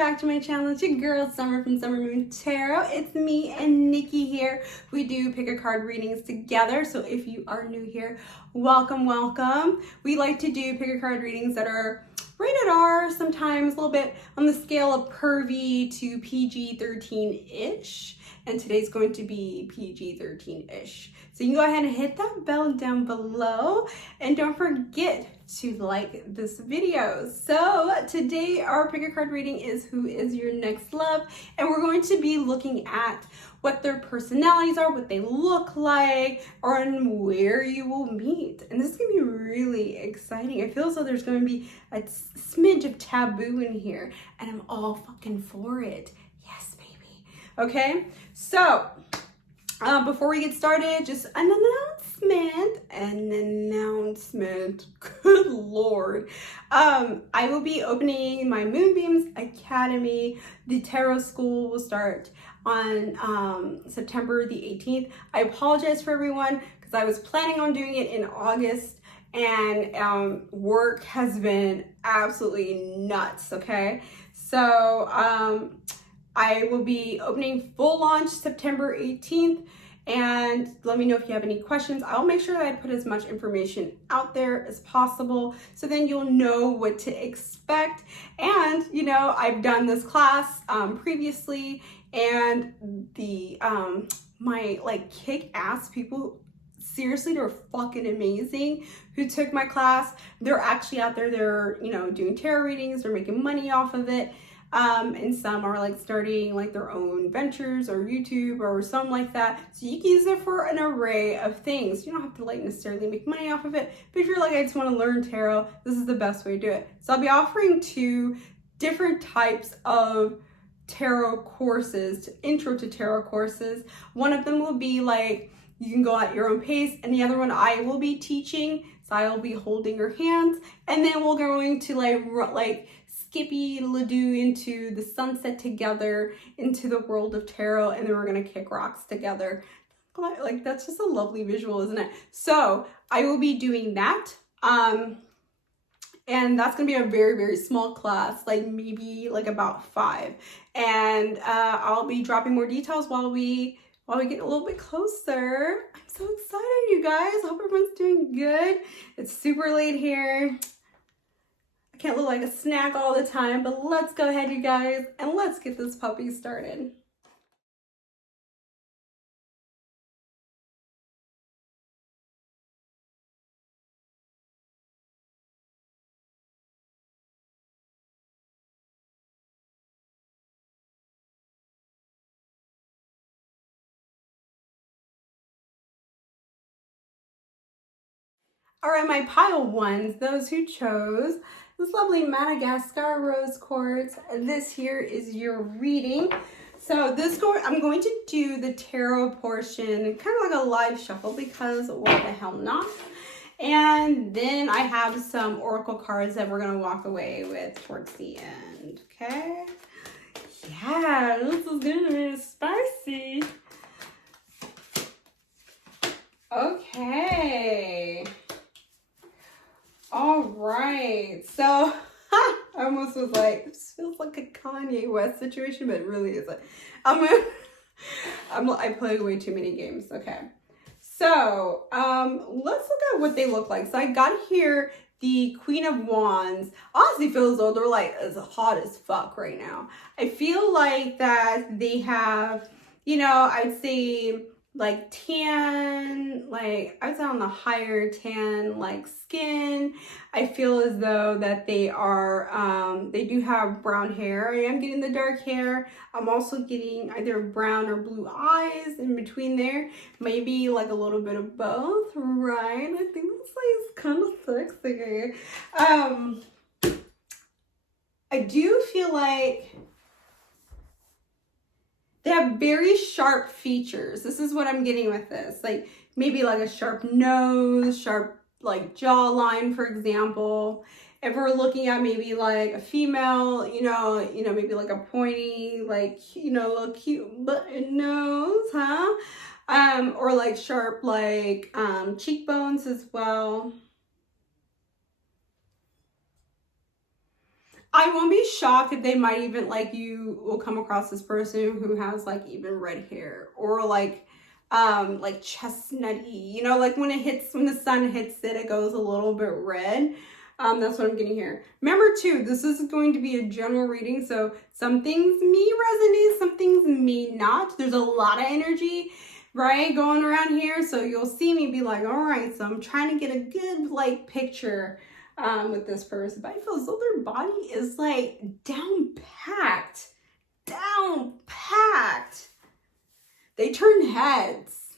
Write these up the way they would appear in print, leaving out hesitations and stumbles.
back to my channel. It's your girl Summer from Summer Moon Tarot. It's me and Nikki here. We do pick a card readings together. So if you are new here, welcome, welcome. We like to do pick a card readings that are rated R, sometimes a little bit on the scale of pervy to PG-13-ish. And today's going to be PG-13-ish. So you can go ahead and hit that bell down below. And don't forget to like this video. So today our pick a card reading is Who is Your Next Love? And we're going to be looking at what their personalities are, what they look like, or where you will meet. And this is gonna be really exciting. I feel as though there's gonna be a smidge of taboo in here, and I'm all fucking for it. Yes, baby. Okay, so before we get started, just an announcement, good Lord. I will be opening my Moonbeams Academy. The tarot school will start on September the 18th. I apologize for everyone because I was planning on doing it in August and work has been absolutely nuts, okay? So I will be opening full launch September 18th. And let me know if you have any questions. I'll make sure that I put as much information out there as possible so then you'll know what to expect. And you know, I've done this class previously, and the my like kick-ass people, seriously, they're fucking amazing, who took my class. They're actually out there, they're, you know, doing tarot readings, they're making money off of it. And some are like starting like their own ventures or YouTube or something like that. So you can use it for an array of things. You don't have to like necessarily make money off of it, but if you're like, I just want to learn tarot, this is the best way to do it. So I'll be offering 2 different types of tarot courses, intro to tarot courses. One of them will be like, you can go at your own pace, and the other one I will be teaching. So I will be holding your hands, and then we're going to like Skippy Ladoo into the sunset together, into the world of tarot, and then we're gonna kick rocks together. Like, that's just a lovely visual, isn't it? So I will be doing that. And that's gonna be a very, very small class, like maybe like about 5. And I'll be dropping more details while we get a little bit closer. I'm so excited, you guys. Hope everyone's doing good. It's super late here. I can't look like a snack all the time, but let's go ahead, you guys, and let's get this puppy started. All right, my pile ones, those who chose this lovely Madagascar rose quartz. This here is your reading. So I'm going to do the tarot portion, kind of like a live shuffle, because why the hell not? And then I have some oracle cards that we're gonna walk away with towards the end, okay? Yeah, this is gonna be spicy. Okay. All right, so I almost was like, this feels like a Kanye West situation, but it really isn't. I play way too many games. Okay, so let's look at what they look like. So I got here the Queen of Wands. Honestly, feels though they're like as hot as fuck right now. I feel like that they have, you know, I'd say like tan, like I would say on the higher tan like skin. I feel as though that they are they do have brown hair. I am getting the dark hair. I'm also getting either brown or blue eyes in between there, maybe like a little bit of both, right? I think this like kind of sexy. I do feel like they have very sharp features. This is what I'm getting with this. Like maybe like a sharp nose, sharp like jawline, for example. If we're looking at maybe like a female, you know, maybe like a pointy, like, you know, little cute button nose, huh? Or like sharp like cheekbones as well. I won't be shocked if they might even, like, you will come across this person who has like even red hair, or like chestnutty, you know, like when the sun hits it, it goes a little bit red. That's what I'm getting here. Remember too, this is going to be a general reading, so some things may resonate, some things may not. There's a lot of energy, right, going around here, so you'll see me be like, all right, so I'm trying to get a good like picture with this person, but I feel as though their body is like down packed. They turn heads.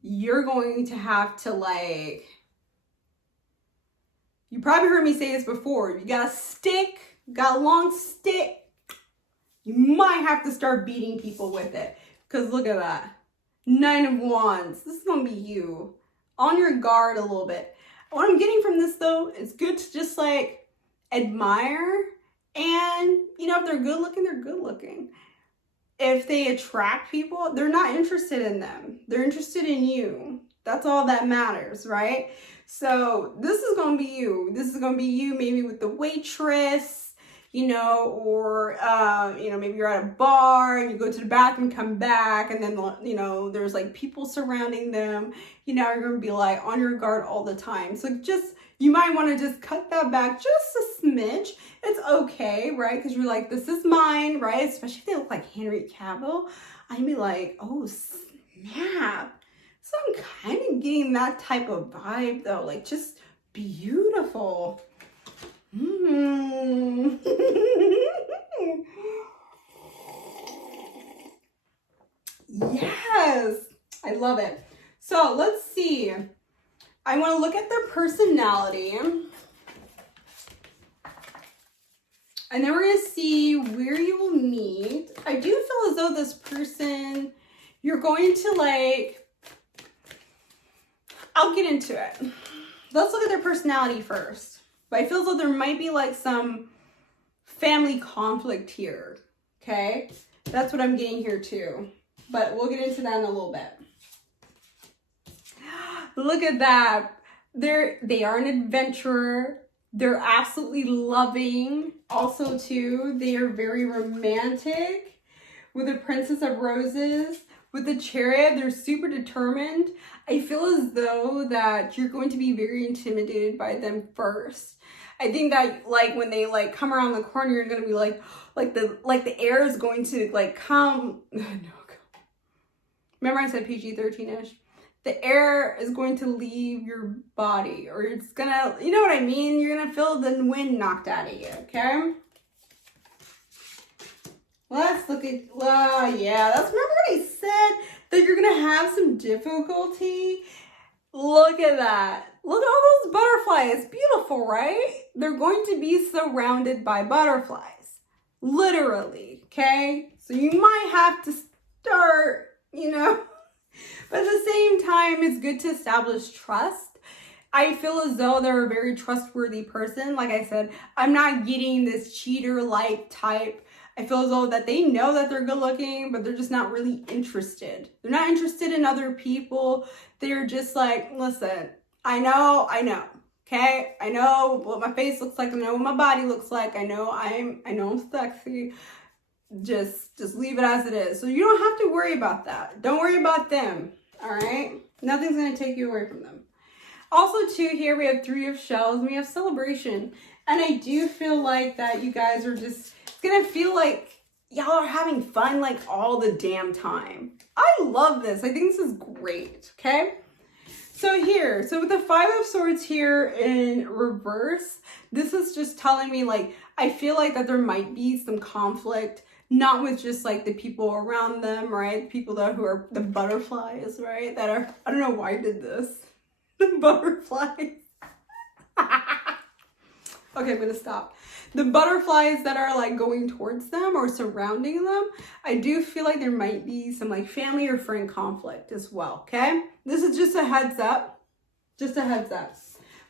You're going to have to, like, you probably heard me say this before, you got a stick, got a long stick, you might have to start beating people with it, because look at that, 9 of Wands. This is going to be you. On your guard a little bit. What I'm getting from this though, it's good to just like admire, and you know, if they're good looking, they're good looking. If they attract people, they're not interested in them. They're interested in you. That's all that matters, right? So this is going to be you. This is going to be you maybe with the waitress, you know, or, you know, maybe you're at a bar and you go to the bathroom, come back, and then, you know, there's like people surrounding them. You know, you're going to be like on your guard all the time. So just, you might want to just cut that back just a smidge. It's okay, right? Because you're like, this is mine, right? Especially if they look like Henry Cavill. I'd be like, oh, snap. So I'm kind of getting that type of vibe though, like just beautiful. Yes, I love it. So let's see. I want to look at their personality. And then we're going to see where you will meet. I do feel as though this person, you're going to like, I'll get into it. Let's look at their personality first. But I feel as though there might be like some family conflict here, okay? That's what I'm getting here too. But we'll get into that in a little bit. Look at that. They are an adventurer. They're absolutely loving. Also too, they are very romantic. With the Princess of Roses, with the Chariot, they're super determined. I feel as though that you're going to be very intimidated by them first. I think that like when they like come around the corner, you're gonna be like the air is going to like come. No. Remember I said PG-13-ish? The air is going to leave your body, or it's gonna, you know what I mean? You're gonna feel the wind knocked out of you, okay? Let's look at, yeah, that's, remember what I said? That you're gonna have some difficulty? Look at that. Look at all those butterflies. Beautiful, right? They're going to be surrounded by butterflies. Literally, okay? So you might have to start, you know, but at the same time, it's good to establish trust. I feel as though they're a very trustworthy person. Like I said, I'm not getting this cheater-like type. I feel as though that they know that they're good looking, but they're just not really interested. They're not interested in other people. They're just like, listen, I know, okay? I know what my face looks like. I know what my body looks like. I know I'm sexy. Just leave it as it is. So you don't have to worry about that. Don't worry about them, all right? Nothing's going to take you away from them. Also, too, here we have 3 of Shells. We have Celebration. And I do feel like that you guys are just, it's going to feel like y'all are having fun like all the damn time. I love this. I think this is great, okay? So here, so with the 5 of Swords here in reverse, this is just telling me like, I feel like that there might be some conflict, not with just like the people around them, right? The people who are the butterflies, right? That are, I don't know why I did this. The butterflies. Okay, I'm gonna stop. The butterflies that are like going towards them or surrounding them, I do feel like there might be some like family or friend conflict as well, okay? This is just a heads up. Just a heads up.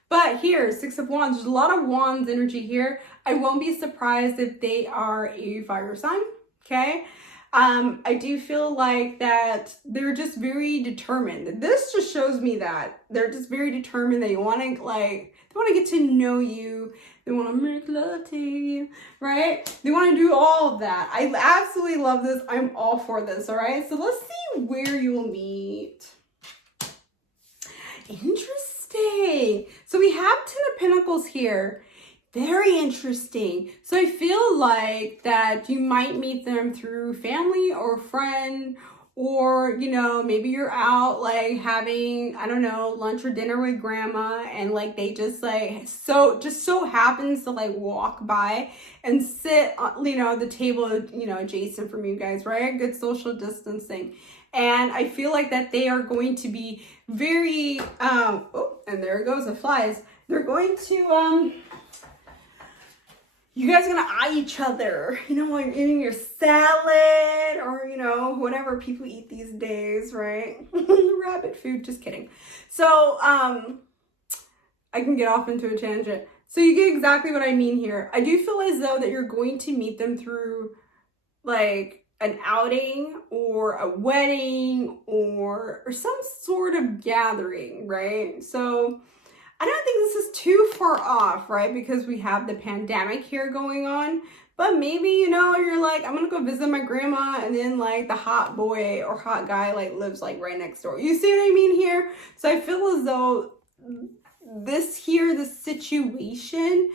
But here, 6 of Wands, there's a lot of Wands energy here. I won't be surprised if they are a fire sign, okay? I do feel like that they're just very determined. This just shows me that they're just very determined. They want to like, They want to get to know you. They want to make love to you, right? They want to do all of that. I absolutely love this. I'm all for this, all right? So let's see where you will meet. Interesting. So we have 10 of Pentacles here. Very interesting. So I feel like that you might meet them through family or friend, or, you know, maybe you're out like having, I don't know, lunch or dinner with grandma, and like they just like, just so happens to like walk by and sit, you know, at the table, you know, adjacent from you guys, right? Good social distancing. And I feel like that they are going to be very, oh, and there it goes, the flies. They're going to, you guys are gonna eye each other, you know, while you're eating your salad or, you know, whatever people eat these days, right? Rabbit food, just kidding. So, I can get off into a tangent. So you get exactly what I mean here. I do feel as though that you're going to meet them through like an outing or a wedding or some sort of gathering, right? So I don't think this is too far off, right? Because we have the pandemic here going on. But maybe, you know, you're like, I'm gonna go visit my grandma, and then like the hot boy or hot guy like lives like right next door. You see what I mean here? So I feel as though this situation,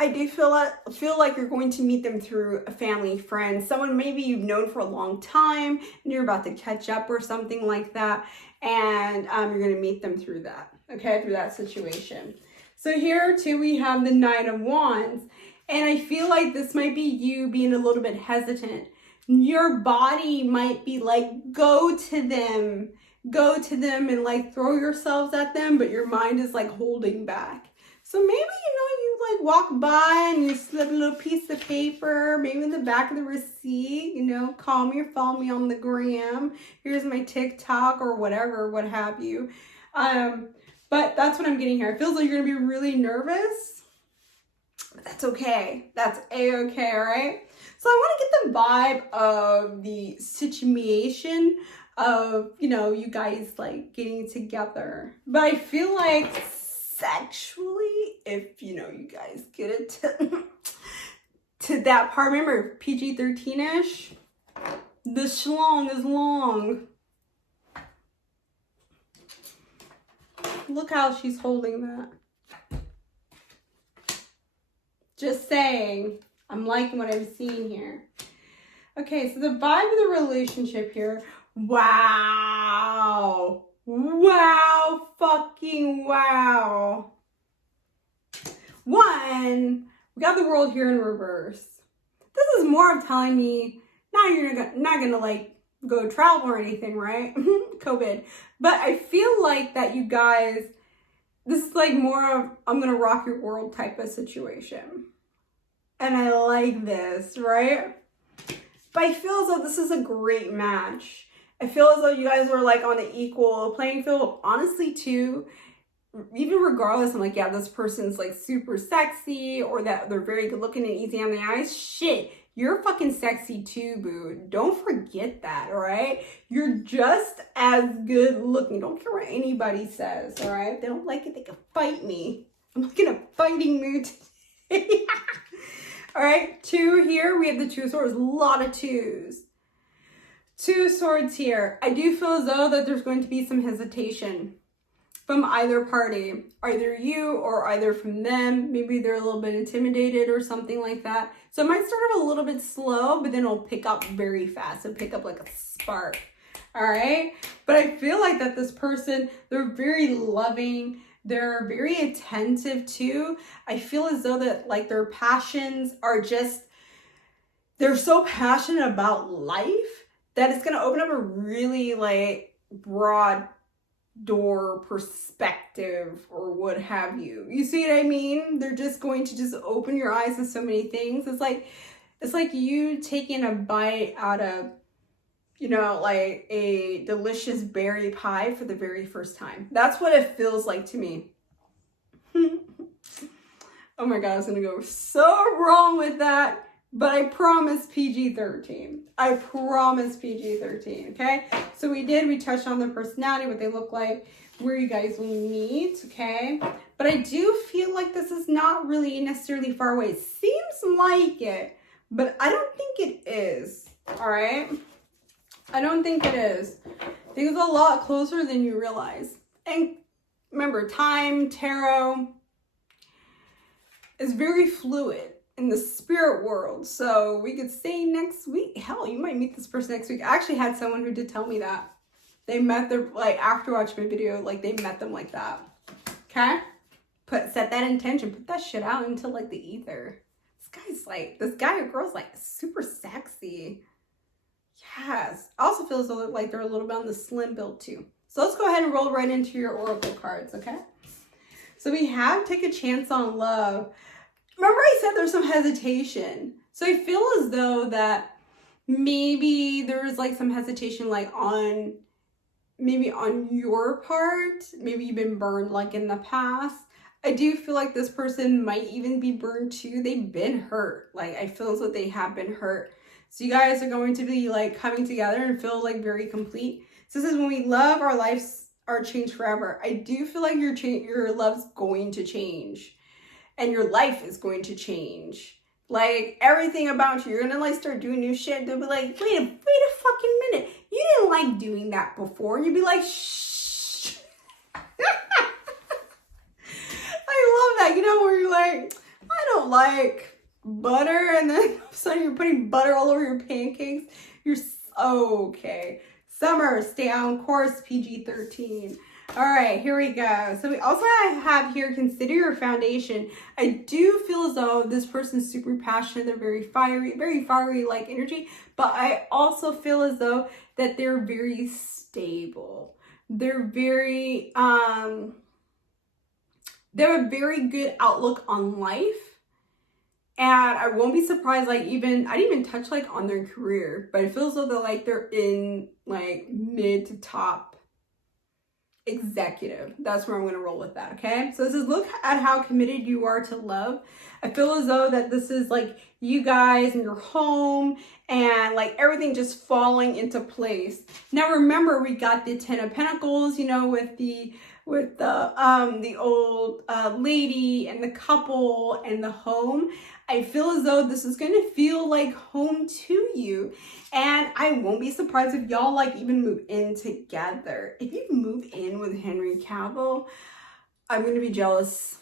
I do feel like you're going to meet them through a family friend, someone maybe you've known for a long time and you're about to catch up or something like that. And you're going to meet them through that, okay, through that situation. So here too, we have the Knight of Wands. And I feel like this might be you being a little bit hesitant. Your body might be like, go to them and like throw yourselves at them, but your mind is like holding back. So maybe, you know, you like walk by and you slip a little piece of paper, maybe in the back of the receipt, you know, call me or follow me on the gram. Here's my TikTok or whatever, what have you. But that's what I'm getting here. It feels like you're gonna be really nervous, but that's okay. That's a-okay, all right? So I want to get the vibe of the situation of, you know, you guys like getting together. But I feel like sexually, if, you know, you guys get it to that part, remember, PG-13-ish, the schlong is long. Look how she's holding that. Just saying. I'm liking what I'm seeing here. Okay, so the vibe of the relationship here. Wow. Wow. Fucking wow. One, we got the world here in reverse. This is more of telling me, now you're not gonna like go travel or anything, right? COVID. But I feel like that you guys, this is like more of, I'm gonna rock your world type of situation. And I like this, right? But I feel as though this is a great match. I feel as though you guys are like on an equal playing field. Honestly, too, even regardless, I'm like, yeah, this person's like super sexy or that they're very good looking and easy on the eyes. Shit, you're fucking sexy too, boo. Don't forget that, all right? You're just as good looking. Don't care what anybody says, all right? If they don't like it, they can fight me. I'm like in a fighting mood today. All right, two here. We have the Two of Swords. A lot of twos. Two of Swords here. I do feel as though that there's going to be some hesitation from either party. Either you or either from them. Maybe they're a little bit intimidated or something like that. So it might start off a little bit slow, but then it'll pick up very fast. It'll pick up like a spark. All right? But I feel like that this person, they're very loving. They're very attentive too. I feel as though that like their passions are just, they're so passionate about life that it's going to open up a really like broad door perspective or what have you. You see what I mean? They're just going to just open your eyes to so many things. It's like you taking a bite out of, you know, like a delicious berry pie for the very first time. That's what it feels like to me. Oh my God, I was gonna go so wrong with that, but I promise PG-13. I promise PG-13, okay? So we touched on their personality, what they look like. where you guys will meet, okay? But I do feel like this is not really necessarily far away. It seems like it, but I don't think it is, all right? I don't think it is. I think it's a lot closer than you realize. And remember, time, tarot is very fluid in the spirit world. So we could say next week, hell, you might meet this person next week. I actually had someone who did tell me that. They met their, like, after watching my video, like, they met them like that. Okay? Set that intention. Put that shit out into, like, the ether. This guy or girl's, like, super sexy. Yes. I also feel as though, like, they're a little bit on the slim build, too. So let's go ahead and roll right into your oracle cards, okay? So we have Take a Chance on Love. Remember I said there's some hesitation. So I feel as though that maybe there's, like, some hesitation, like, maybe on your part. Maybe you've been burned, like, in the past. I do feel like this person might even be burned too. They've been hurt. Like, I feel as though they have been hurt. So you guys are going to be, like, coming together and feel, like, very complete. So this is when we love, our lives are changed forever. I do feel like your love's going to change. And your life is going to change. Like, everything about you. You're going to, like, start doing new shit. They'll be like, wait a fucking minute. You didn't like doing that before. And you'd be like, shh. I love that. You know, where you're like, I don't like butter. And then all of a sudden you're putting butter all over your pancakes. You're okay. Summer, stay on course, PG-13. All right, here we go. So we also have here, consider your foundation. I do feel as though this person's super passionate. They're very fiery like energy. But I also feel as though that they're very stable. They're very, they have a very good outlook on life. And I won't be surprised, like, I didn't even touch, like, on their career. But it feels as though they're in, like, mid to top executive. That's where I'm going to roll with that, okay? So this is, look at how committed you are to love. I feel as though that this is, like, you guys and your home and, like, everything just falling into place. Now, remember, we got the 10 of Pentacles, you know, with the old lady and the couple and the home. I feel as though this is going to feel like home to you. And I won't be surprised if y'all, like, even move in together. If you move in with Henry Cavill, I'm going to be jealous.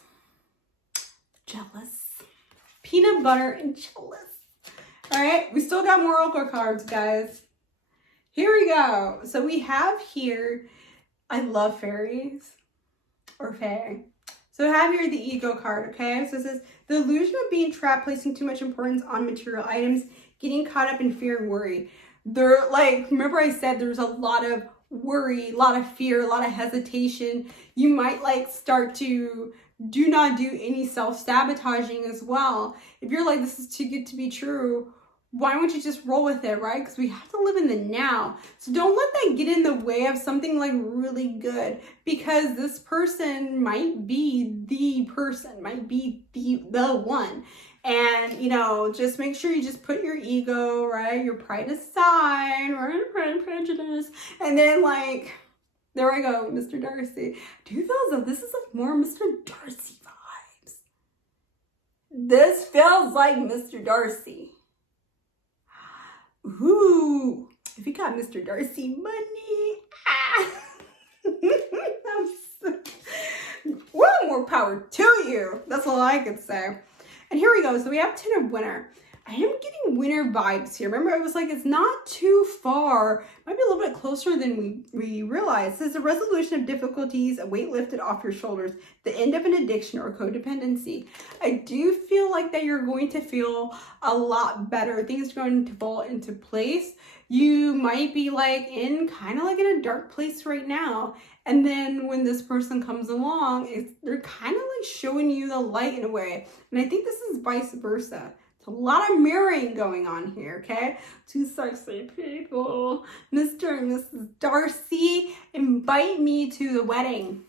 Peanut butter and jealous. All right, we still got more oracle cards, guys. Here we go. So we have here, I love fairies or fae. So I have here the ego card, okay? So it says, the illusion of being trapped, placing too much importance on material items, getting caught up in fear and worry. They're like, remember I said there's a lot of worry, a lot of fear, a lot of hesitation. You might, like, start to do not do any self-sabotaging as well. If you're like, this is too good to be true, why don't you just roll with it, right? Because we have to live in the now. So don't let that get in the way of something, like, really good, because this person might be the person, might be the one. And, you know, just make sure you just put your ego, right, your pride aside, right, pride and prejudice, and then, like, there I go, Mr. Darcy. Do you feel as though this is, like, more Mr. Darcy vibes? This feels like Mr. Darcy. Ooh, if you got Mr. Darcy money, well, more power to you. That's all I could say. And here we go. So we have 10 of Winter. I am getting winter vibes here. Remember, I was like, it's not too far. Might be a little bit closer than we realized. This is a resolution of difficulties, a weight lifted off your shoulders, the end of an addiction or codependency. I do feel like that you're going to feel a lot better. Things are going to fall into place. You might be, like, in kind of like in a dark place right now. And then when this person comes along, they're kind of like showing you the light in a way. And I think this is vice versa. A lot of mirroring going on here, okay? Two sexy people. Mr. and Mrs. Darcy, invite me to the wedding.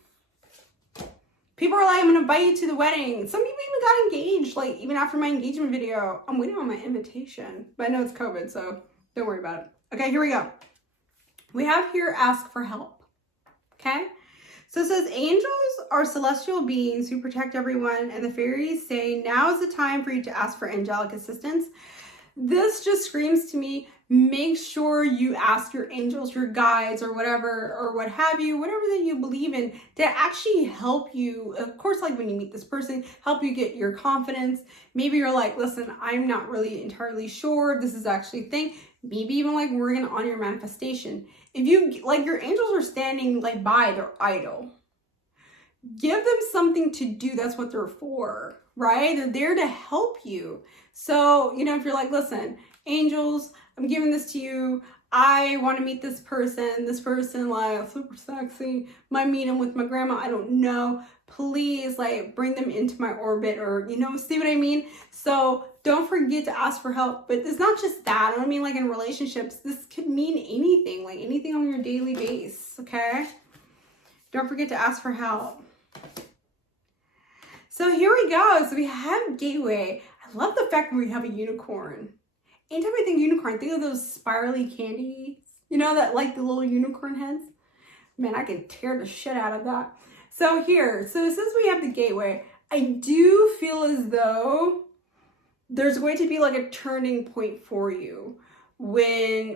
People are like, I'm gonna invite you to the wedding. Some people even got engaged, like, even after my engagement video. I'm waiting on my invitation, but I know it's COVID, so don't worry about it. Okay, here we go. We have here ask for help, okay? So it says, angels are celestial beings who protect everyone, and the fairies say now is the time for you to ask for angelic assistance. This just screams to me, make sure you ask your angels, your guides, or whatever, or what have you, whatever that you believe in, to actually help you. Of course, like when you meet this person, help you get your confidence. Maybe you're like, listen, I'm not really entirely sure if this is actually a thing. Maybe even like working on your manifestation. If you, like, your angels are standing like by their idol, give them something to do. That's what they're for, right? They're there to help you. So, you know, if you're like, listen, angels, I'm giving this to you. I want to meet this person like super sexy. Might meet him with my grandma. I don't know. Please, like, bring them into my orbit, or, you know, see what I mean? So don't forget to ask for help. But it's not just that. I don't mean like in relationships. This could mean anything, like anything on your daily base, okay? Don't forget to ask for help. So here we go. So we have Gateway. I love the fact that we have a unicorn. Anytime I think unicorn, I think of those spirally candies. You know, that like the little unicorn heads? Man, I can tear the shit out of that. So here, so since we have the Gateway, I do feel as though there's going to be like a turning point for you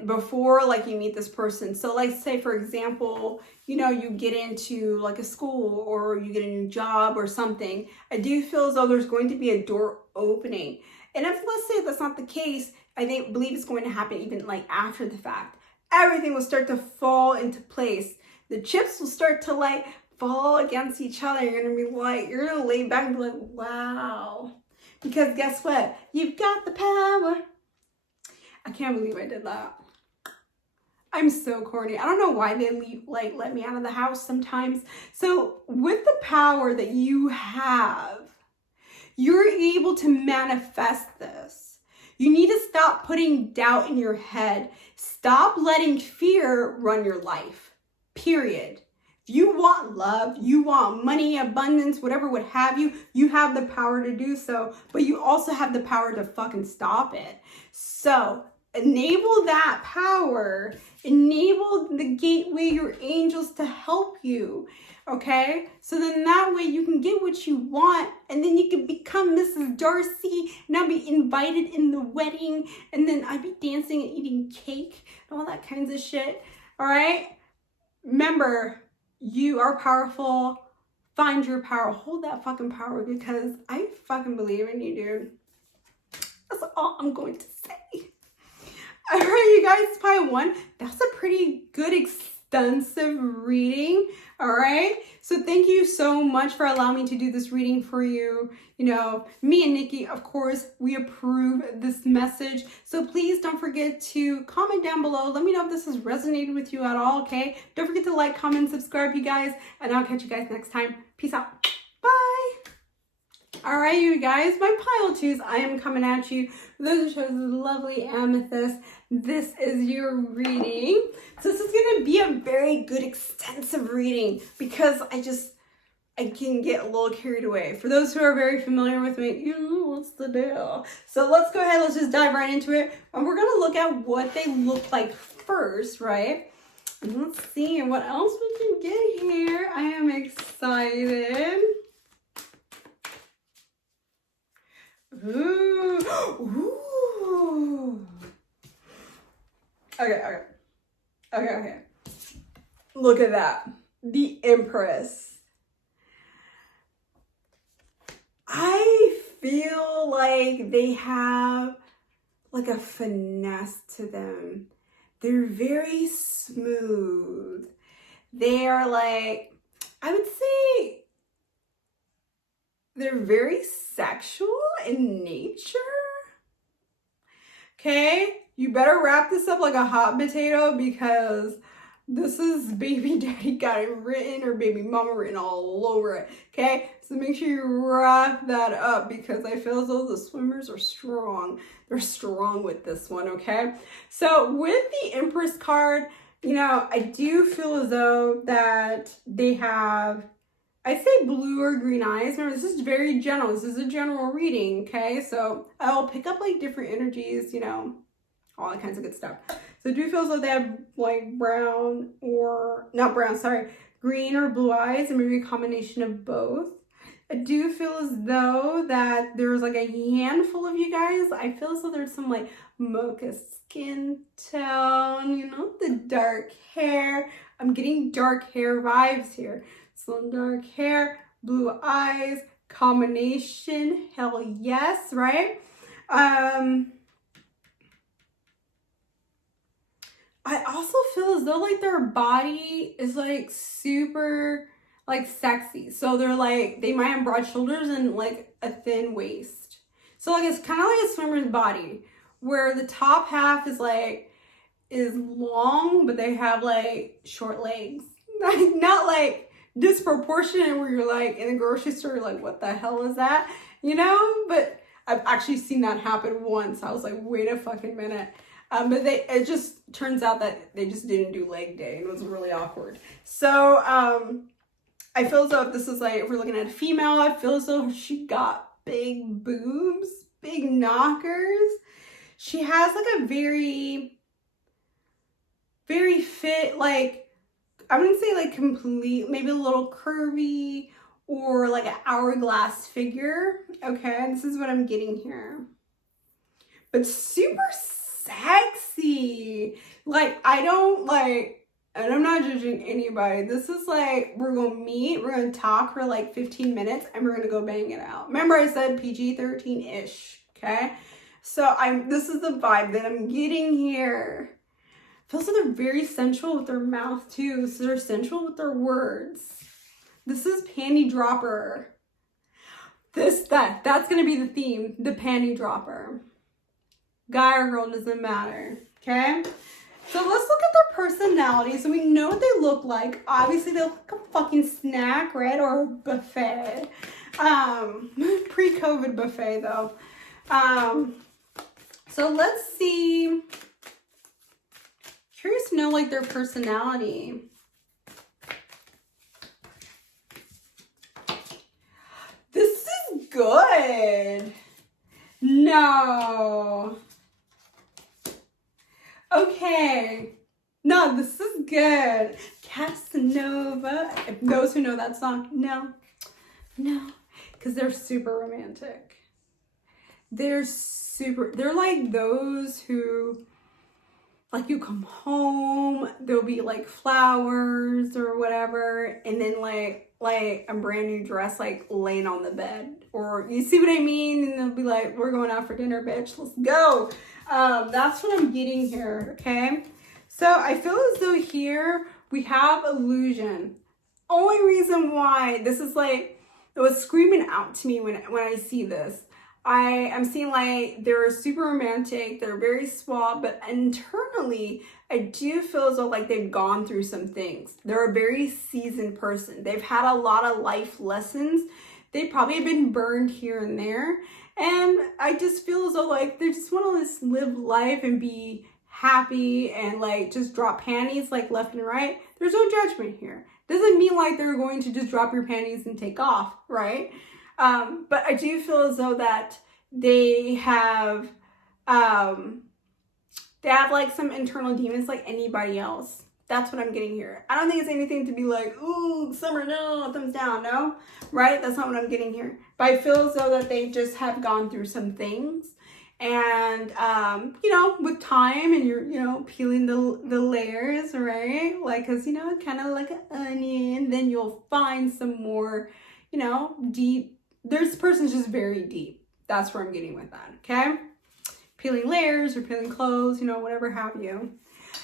before like you meet this person. So like, say for example, you know, you get into like a school or you get a new job or something. I do feel as though there's going to be a door opening. And if, let's say that's not the case, I believe it's going to happen even like after the fact. Everything will start to fall into place. The chips will start to like fall against each other. You're going to be like, you're going to lay back and be like, wow. Because guess what? You've got the power. I can't believe I did that. I'm so corny. I don't know why they let me out of the house sometimes. So with the power that you have, you're able to manifest this. You need to stop putting doubt in your head. Stop letting fear run your life, period. If you want love, you want money, abundance, whatever would have you, you have the power to do so, but you also have the power to fucking stop it. So enable that power, enable the Gateway, your angels to help you, okay? So then that way you can get what you want, and then you can become Mrs. Darcy, and I'll be invited in the wedding, and then I'd be dancing and eating cake and all that kinds of shit, all right? Remember, you are powerful. Find your power. Hold that fucking power, because I fucking believe in you, dude. That's all I'm going to say. All right, you guys, pile one. That's a pretty good extensive reading. All right. So thank you so much for allowing me to do this reading for you. You know, me and Nikki, of course, we approve this message. So please don't forget to comment down below. Let me know if this has resonated with you at all. Okay. Don't forget to like, comment, subscribe, you guys, and I'll catch you guys next time. Peace out. Bye. All right, you guys, my pile twos, I am coming at you. Those are shows lovely Amethyst. This is your reading. So this is going to be a very good extensive reading, because I can get a little carried away. For those who are very familiar with me, you know what's the deal. So let's go ahead, let's just dive right into it. And we're going to look at what they look like first, right? And let's see what else we can get here. I am excited. Ooh. Ooh. Okay. Look at that. The Empress. I feel like they have like a finesse to them. They're very smooth. They are like, I would say, they're very sexual in nature. Okay, you better wrap this up like a hot potato, because this is baby daddy got it written, or baby mama written all over it. Okay, so make sure you wrap that up, because I feel as though the swimmers are strong. They're strong with this one, okay? So with the Empress card, you know, I do feel as though that they have, I say blue or green eyes. Remember, this is very general. This is a general reading, okay? So I'll pick up like different energies, you know, all that kinds of good stuff. So I do feel as though they have like brown, or not brown, sorry, green or blue eyes, or maybe a combination of both. I do feel as though that there's like a handful of you guys. I feel as though there's some like mocha skin tone, you know, the dark hair. I'm getting dark hair vibes here. Some dark hair, blue eyes, combination, hell yes, right? I also feel as though like their body is like super like sexy. So they're like, they might have broad shoulders and like a thin waist. So like it's kind of like a swimmer's body where the top half is like, is long, but they have like short legs. Not like disproportionate where you're like in the grocery store, you're like, what the hell is that? You know, but I've actually seen that happen once. I was like, wait a fucking minute. But it just turns out that they just didn't do leg day and it was really awkward. So, I feel as though if this is like, if we're looking at a female, I feel as though she got big boobs, big knockers. She has like a very, very fit, like, I wouldn't say like complete, maybe a little curvy or like an hourglass figure. Okay, this is what I'm getting here. But super sexy. Like, I don't like, and I'm not judging anybody. This is like, we're gonna meet, we're gonna talk for like 15 minutes and we're gonna go bang it out. Remember I said PG-13-ish, okay? So this is the vibe that I'm getting here. Feels like they're very sensual with their mouth too. So they're sensual with their words. This is panty dropper. That's gonna be the theme, the panty dropper. Guy or girl, doesn't matter, okay? So let's look at their personality. So we know what they look like. Obviously, they look like a fucking snack, right? Or a buffet. Pre-COVID buffet, though. So let's see. Curious to know, like, their personality. This is good. No. Okay. No, this is good. Casanova. If those who know that song, no. Because they're super romantic. They're like those who, like, you come home, there'll be like flowers or whatever, and then like a brand new dress like laying on the bed. Or you see what I mean? And they'll be like, we're going out for dinner, bitch. Let's go. That's what I'm getting here, okay? So I feel as though here we have illusion. Only reason why this is like, it was screaming out to me when I see this. I am seeing like they're super romantic, they're very suave, but internally, I do feel as though like they've gone through some things. They're a very seasoned person. They've had a lot of life lessons. They probably have been burned here and there. And I just feel as though like they just want to just live life and be happy and like just drop panties like left and right. There's no judgment here. Doesn't mean like they're going to just drop your panties and take off, right? But I do feel as though that they have like some internal demons like anybody else. That's what I'm getting here. I don't think it's anything to be like, ooh, summer, no, thumbs down, no, right? That's not what I'm getting here. But I feel as though that they just have gone through some things. And, you know, with time and you're, you know, peeling the layers, right? Like, cause, you know, kind of like an onion, then you'll find some more, you know, deep. This person's just very deep. That's where I'm getting with that, okay? Peeling layers or peeling clothes, you know, whatever have you.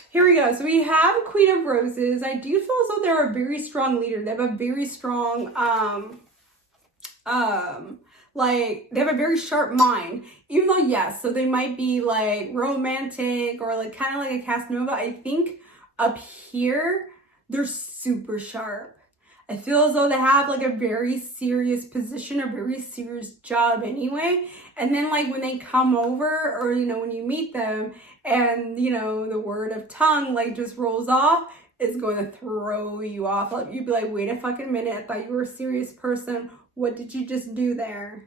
Here we go. So we have a Queen of Roses. I do feel as though they're a very strong leader. They have a very strong, like, they have a very sharp mind. Even though, yes, so they might be like romantic or like kind of like a Casanova. I think up here, they're super sharp. I feel as though they have like a very serious position, a very serious job anyway. And then like when they come over or, you know, when you meet them and, you know, the word of tongue like just rolls off, it's going to throw you off. Like, you'd be like, wait a fucking minute. I thought you were a serious person. What did you just do there?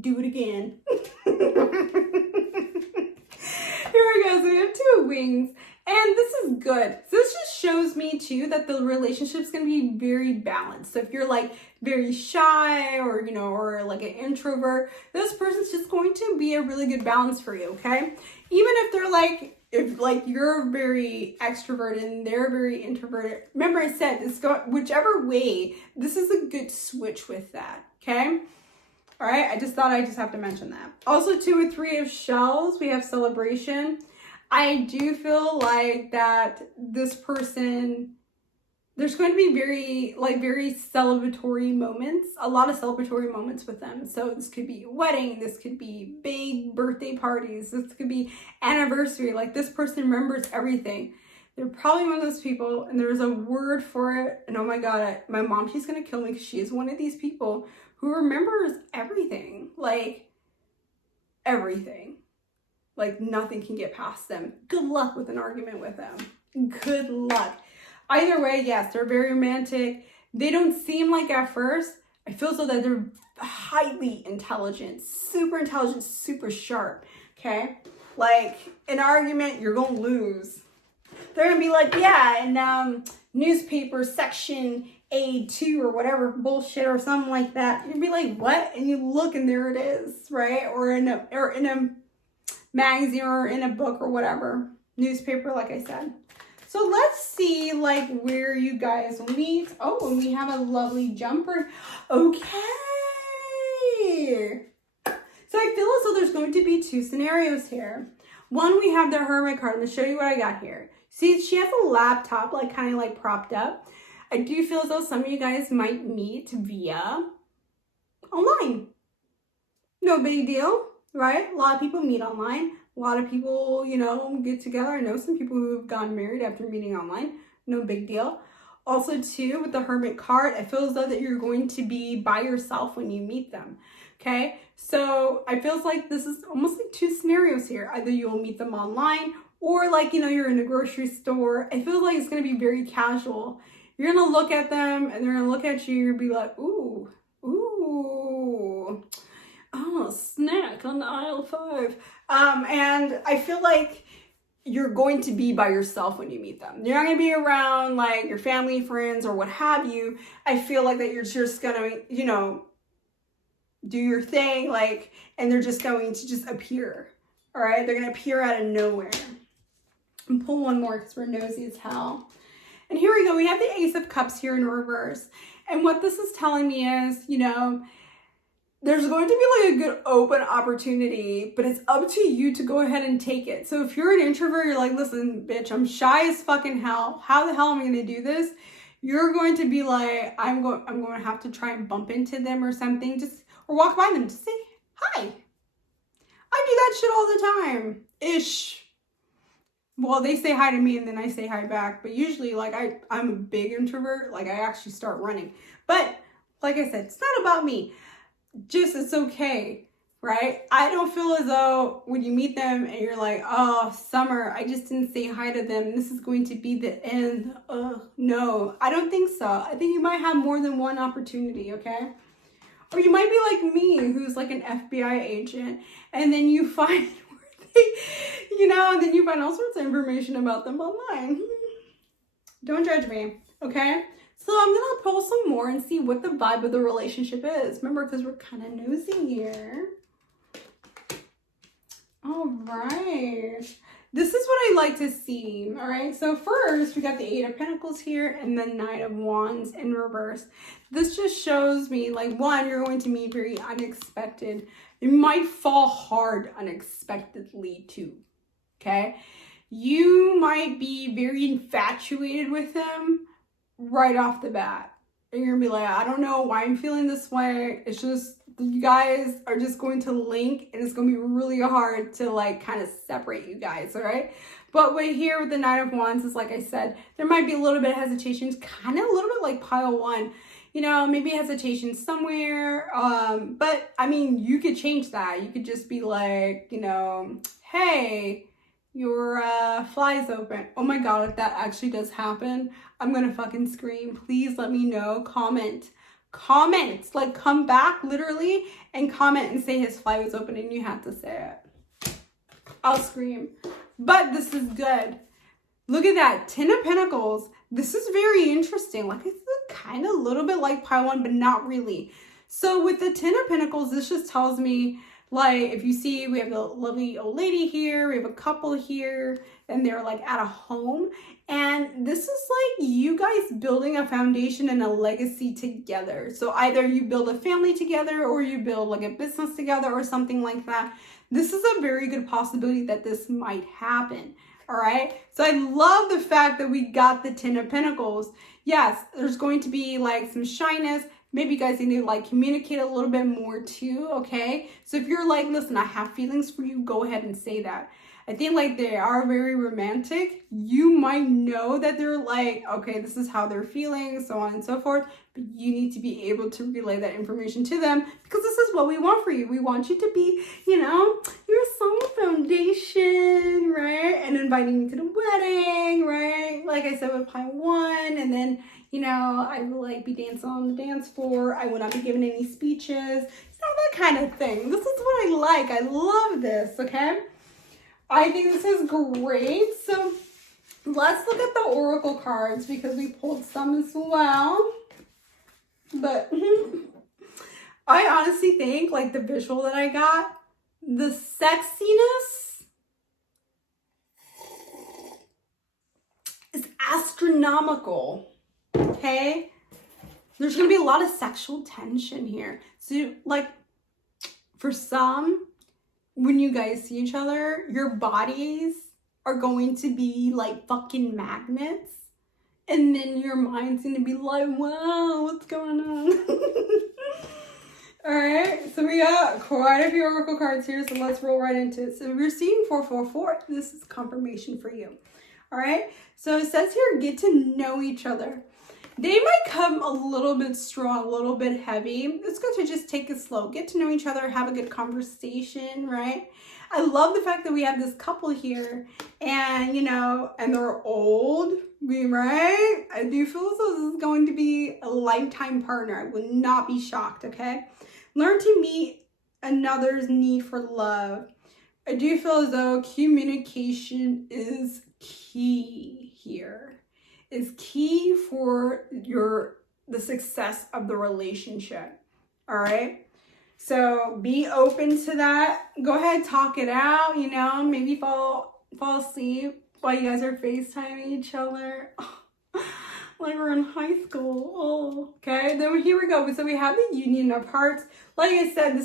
Do it again. Here we go. So we have two wings. And this is good. This just shows me too that the relationship's gonna be very balanced. So if you're like very shy or, you know, or like an introvert, this person's just going to be a really good balance for you, okay? Even if they're like, if like you're very extroverted and they're very introverted, remember I said this, whichever way, this is a good switch with that, okay? All right, I just thought I just have to mention that. Also, 2 or 3 of shells, we have celebration. I do feel like that this person, there's going to be very celebratory moments, a lot of celebratory moments with them. So this could be a wedding, this could be big birthday parties, this could be anniversary. Like this person remembers everything. They're probably one of those people, and there's a word for it. And oh my God, my mom, she's going to kill me because she is one of these people who remembers everything, like everything. Like nothing can get past them. Good luck with an argument with them. Good luck. Either way, yes, they're very romantic. They don't seem like at first, I feel so that they're highly intelligent, super sharp, okay? Like an argument, you're gonna lose. They're gonna be like, yeah, and newspaper section A2 or whatever bullshit or something like that. You'd be like, what? And you look and there it is, right? Or in a magazine or in a book or whatever. Newspaper, like I said. So let's see like where you guys will meet. Oh, and we have a lovely jumper. Okay. So I feel as though there's going to be 2 scenarios here. One, we have the Hermit card. I'm going to show you what I got here. See, she has a laptop like kind of like propped up. I do feel as though some of you guys might meet via online. No big deal, right? A lot of people meet online. A lot of people, you know, get together. I know some people who have gotten married after meeting online. No big deal. Also, too, with the Hermit card, I feel as though that you're going to be by yourself when you meet them. Okay? So I feel like this is almost like 2 scenarios here. Either you'll meet them online or like, you know, you're in a grocery store. I feel like it's going to be very casual. You're going to look at them and they're going to look at you and be like, ooh, ooh. Oh, snack on aisle 5. And I feel like you're going to be by yourself when you meet them. You're not going to be around like your family, friends, or what have you. I feel like that you're just going to, you know, do your thing, like, and they're just going to just appear. All right. They're going to appear out of nowhere. And pull one more because we're nosy as hell. And here we go. We have the Ace of Cups here in reverse. And what this is telling me is, you know, there's going to be like a good open opportunity, but it's up to you to go ahead and take it. So if you're an introvert, you're like, listen, bitch, I'm shy as fucking hell. How the hell am I going to do this? You're going to be like, I'm going to have to try and bump into them or something, just or walk by them to say hi. I do that shit all the time, ish. Well, they say hi to me and then I say hi back. But usually, like, I'm a big introvert. Like, I actually start running. But like I said, it's not about me. Just it's okay, right? I don't feel as though when you meet them and you're like, oh, Summer, I just didn't say hi to them. This is going to be the end. No, I don't think so. I think you might have more than one opportunity, okay? Or you might be like me, who's like an FBI agent, and then you find where they, you know, and then you find all sorts of information about them online. Don't judge me, okay? So I'm going to pull some more and see what the vibe of the relationship is. Remember, because we're kind of nosy here. All right. This is what I like to see. All right. So first, we got the 8 of Pentacles here and the 9 of Wands in reverse. This just shows me, like, one, you're going to meet very unexpected. It might fall hard unexpectedly, too. Okay. You might be very infatuated with them right off the bat. And you're gonna be like, I don't know why I'm feeling this way. It's just, you guys are just going to link and it's gonna be really hard to like kind of separate you guys, all right? But right here with the 9 of Wands is, like I said, there might be a little bit of hesitation, kind of a little bit like pile 1. You know, maybe hesitation somewhere. But I mean, you could change that. You could just be like, you know, hey, your fly's open. Oh my God, if that actually does happen, I'm gonna fucking scream. Please let me know. Comment. Like, come back literally and comment and say his fly was open and you have to say it. I'll scream. But this is good. Look at that, 10 of Pentacles. This is very interesting. Like, it's kind of a little bit like pile one, but not really. So with the 10 of Pentacles, this just tells me, like, if you see, we have a lovely old lady here, we have a couple here, and they're like at a home. And this is like you guys building a foundation and a legacy together. So either you build a family together or you build like a business together or something like that. This is a very good possibility that this might happen. All right. So I love the fact that we got the 10 of Pentacles. Yes, there's going to be like some shyness. Maybe you guys need to like communicate a little bit more too. Okay. So if you're like, listen, I have feelings for you, go ahead and say that. I think like they are very romantic. You might know that they're like, okay, this is how they're feeling, so on and so forth. But you need to be able to relay that information to them because this is what we want for you. We want you to be, you know, your solid foundation, right? And inviting you to the wedding, right? Like I said with pile one, and then, you know, I will like be dancing on the dance floor. I will not be giving any speeches, you know, that kind of thing. This is what I like. I love this, okay? I think this is great. So let's look at the Oracle cards because we pulled some as well. But I honestly think like the visual that I got, the sexiness is astronomical. Okay? There's going to be a lot of sexual tension here. So like for some, when you guys see each other, your bodies are going to be like fucking magnets. And then your mind's going to be like, wow, what's going on? All right, so we got quite a few Oracle cards here, so let's roll right into it. So if you're seeing 444, this is confirmation for you. All right, so it says here, get to know each other. They might come a little bit strong, a little bit heavy. It's good to just take it slow. Get to know each other, have a good conversation, right? I love the fact that we have this couple here and, you know, and they're old, right? I do feel as though this is going to be a lifetime partner. I would not be shocked, okay? Learn to meet another's need for love. I do feel as though communication is key here. Is key for the success of the relationship. All right. So be open to that. Go ahead, talk it out. You know, maybe fall asleep while you guys are FaceTiming each other. Like we're in high school. Oh, okay. Then here we go. So we have the Union of Hearts. Like I said,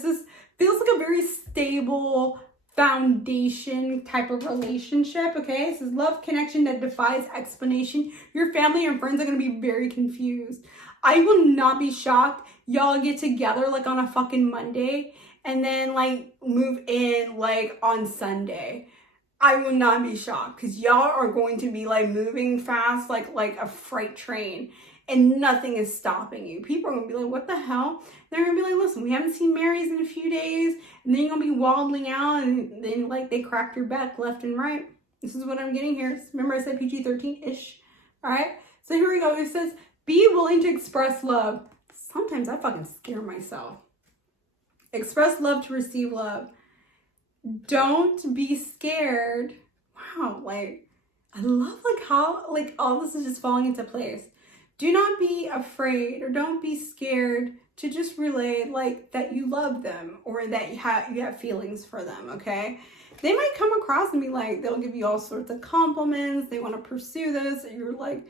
feels like a very stable foundation type of relationship. Okay, this is love connection that defies explanation. Your family and friends are going to be very confused. I will not be shocked y'all get together like on a fucking Monday and then like move in like on Sunday. I will not be shocked because y'all are going to be like moving fast like a freight train and nothing is stopping you. People are going to be like, what the hell? They're going to be like, listen, we haven't seen Mary's in a few days. And then you're going to be waddling out and then like they crack your back left and right. This is what I'm getting here. Remember I said PG-13-ish. All right. So here we go. It says, be willing to express love. Sometimes I fucking scare myself. Express love to receive love. Don't be scared. Wow. Like, I love like how like all this is just falling into place. Do not be afraid or don't be scared to just relay like that you love them or that you have feelings for them, okay? They might come across and be like, they'll give you all sorts of compliments. They want to pursue this. And you're like,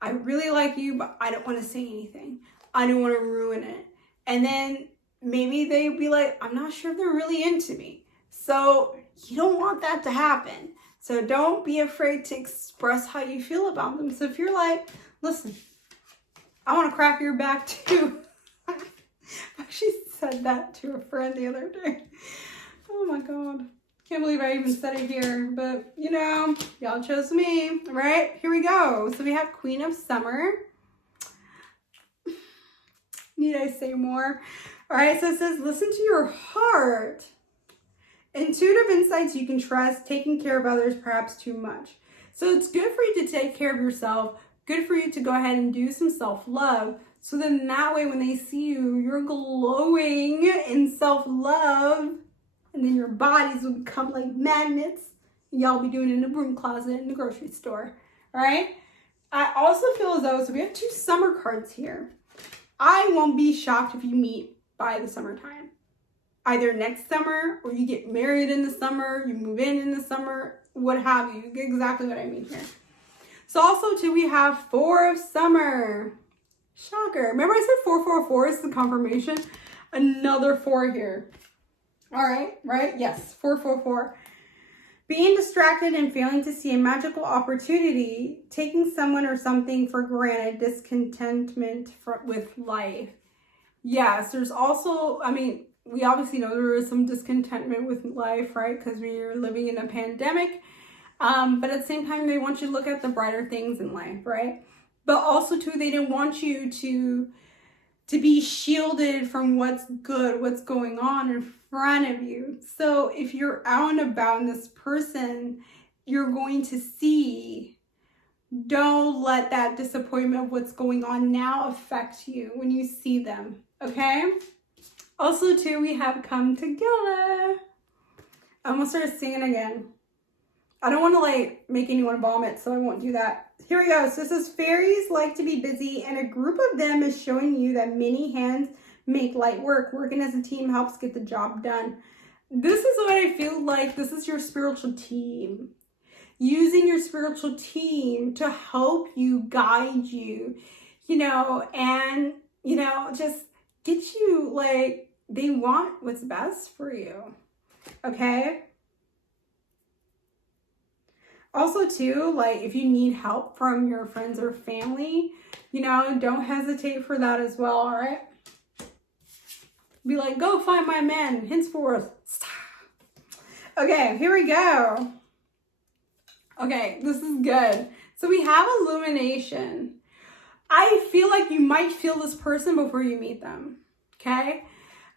I really like you, but I don't want to say anything. I don't want to ruin it. And then maybe they'd be like, I'm not sure if they're really into me. So you don't want that to happen. So don't be afraid to express how you feel about them. So if you're like, listen, I want to crack your back too. I actually said that to a friend the other day. Oh my God. Can't believe I even said it here. But, you know, y'all chose me, right? Here we go. So we have Queen of Summer. Need I say more? All right, so it says, listen to your heart. Intuitive insights you can trust, taking care of others perhaps too much. So it's good for you to take care of yourself. Good for you to go ahead and do some self-love. So then that way when they see you, you're glowing in self-love. And then your bodies will become like magnets. Y'all be doing it in the broom closet in the grocery store. All right. I also feel as though, so we have 2 summer cards here. I won't be shocked if you meet by the summertime. Either next summer, or you get married in the summer, you move in the summer, what have you. You get exactly what I mean here. So also too, we have 4 of summer. Shocker. Remember I said 444 is the confirmation? Another 4 here. All right, right? Yes, 444. Being distracted and failing to see a magical opportunity, taking someone or something for granted, discontentment with life. Yes, there's also, I mean, we obviously know there is some discontentment with life, right? Because we are living in a pandemic. But at the same time, they want you to look at the brighter things in life, right? But also, too, they didn't want you to be shielded from what's good, what's going on in front of you. So if you're out and about and this person, you're going to see, don't let that disappointment of what's going on now affect you when you see them, okay? Also, too, we have come together. I'm gonna start singing again. I don't want to like make anyone vomit, so I won't do that. Here we go. So this is fairies like to be busy, and a group of them is showing you that many hands make light work. Working as a team helps get the job done. This is what I feel like. This is your spiritual team. Using your spiritual team to help you, guide you, you know, and, you know, just get you like, they want what's best for you. Okay? Also, too, like, if you need help from your friends or family, you know, don't hesitate for that as well, all right? Be like, go find my man, henceforth. Okay, here we go. Okay, this is good. So we have illumination. I feel like you might feel this person before you meet them, okay?